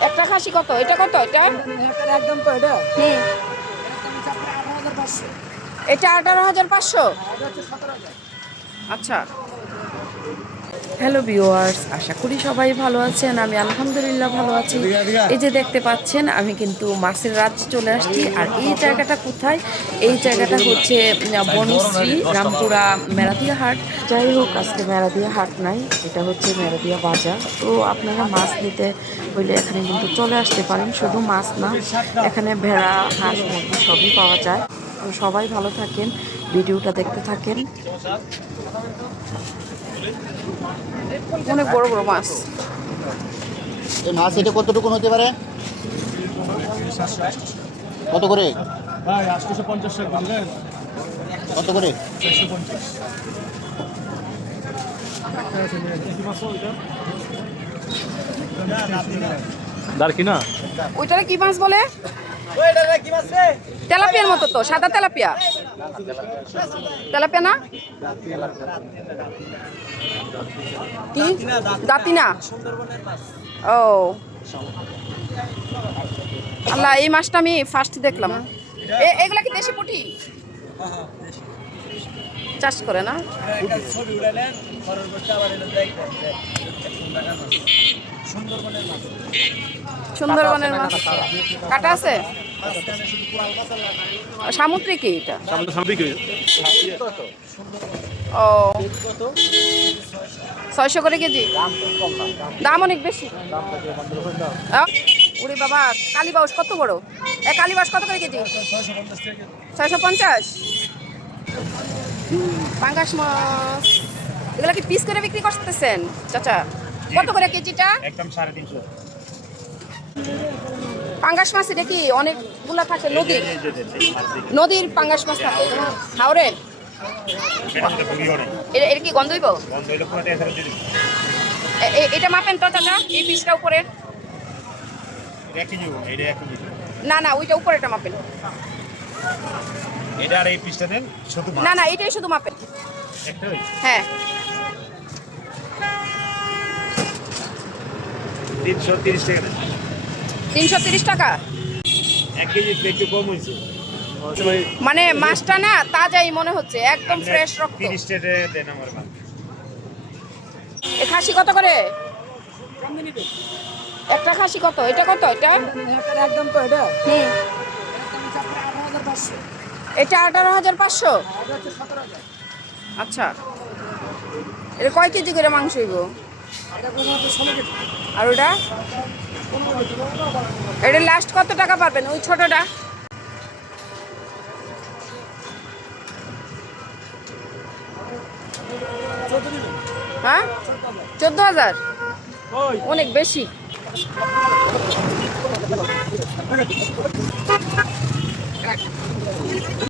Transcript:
একটা খাসি কত? এটা কত? এটা? একদম তো এটা? হুম। এটা আঠারো হাজার পাঁচশো? আচ্ছা। হ্যালো ভিউয়ার্স আশা করি সবাই ভালো আছেন। আমি আলহামদুলিল্লাহ ভালো আছি। এই যে দেখতে পাচ্ছেন, আমি কিন্তু মাছের রাজ্যে চলে আসছি। আর এই জায়গাটা কোথায়? এই জায়গাটা হচ্ছে বনশ্রী রামপুরা মেরাদিয়া হাট। যাই হোক, আজকে মেরাদিয়া হাট নাই। এটা হচ্ছে মেরাদিয়া বাজার। তো আপনারা মাছ নিতে হইলে এখানে কিন্তু চলে আসতে পারেন। শুধু মাছ না, এখানে ভেড়া, হাঁস, মুরগি সবই পাওয়া যায়। তো সবাই ভালো থাকেন, ভিডিওটা দেখতে থাকেন। অনেক বড় বড় মাছ। এই মাছ এটা কতটুকু হতে পারে? কত করে? কত করে? দার ওইটারে কি মাছ বলে? তেলাপিয়ার মতো তো সাদা তেলাপিয়া। তেলাপিয়া না? কি? দাঁতি না? ও। আল্লাহ, এই মাছটা আমি ফার্স্ট দেখলাম। এগুলা কি দেশি পুঁটি? চাষ করে না? সুন্দরবনের মাছ। কাটা আছে? সামুদ্রিক এটা সামনে ও। ছয়শো করে কেজি? দাম অনেক বেশি। ওরে বাবা কালীবাউস কত বড়? এ কালীবাউস কত করে কেজি? ছয়শো পঞ্চাশ। পাঙ্গাস মাছ। এগুলো কি পিস করে বিক্রি করতেছেন চাচা? কত করে কেজিটা? একদম সাড়ে তিনশো। পাঙ্গাস মাছ এটা কি অনেকগুলো থাকে নদীর? নদীর পাঙ্গাস মাছ থাকে হাওড়ে এটা কি গন্ধ হইব এটা মাপেন তো চাচা, এই পিসটা উপরে। না না, ওইটা উপরে এটা মাপেন। এটা আর এই পিসটা দেন শুধু না না, এটাই শুধু মাপেন। হ্যাঁ। তিনশো তিরিশ টাকা। তিনশো তিরিশ টাকা। এক কেজি একটু কম হয়েছে। মানে মাছটা না তাজাই মনে হচ্ছে একদম ফ্রেশ রক্ত। তিরিশ টাকা দেন আমার ভাই। এ খাসি কত করে? একটা খাসি কত? এটা কত এটা? একদম তো এটা। হুম। এটা আঠারো হাজার পাঁচশো? আচ্ছা। এটা কয় কেজি করে মাংস হইব? আর ওটা? এটা লাস্ট কত টাকা পাবেন? ওই ছোটটা? হ্যাঁ? চোদ্দ হাজার? অনেক বেশি।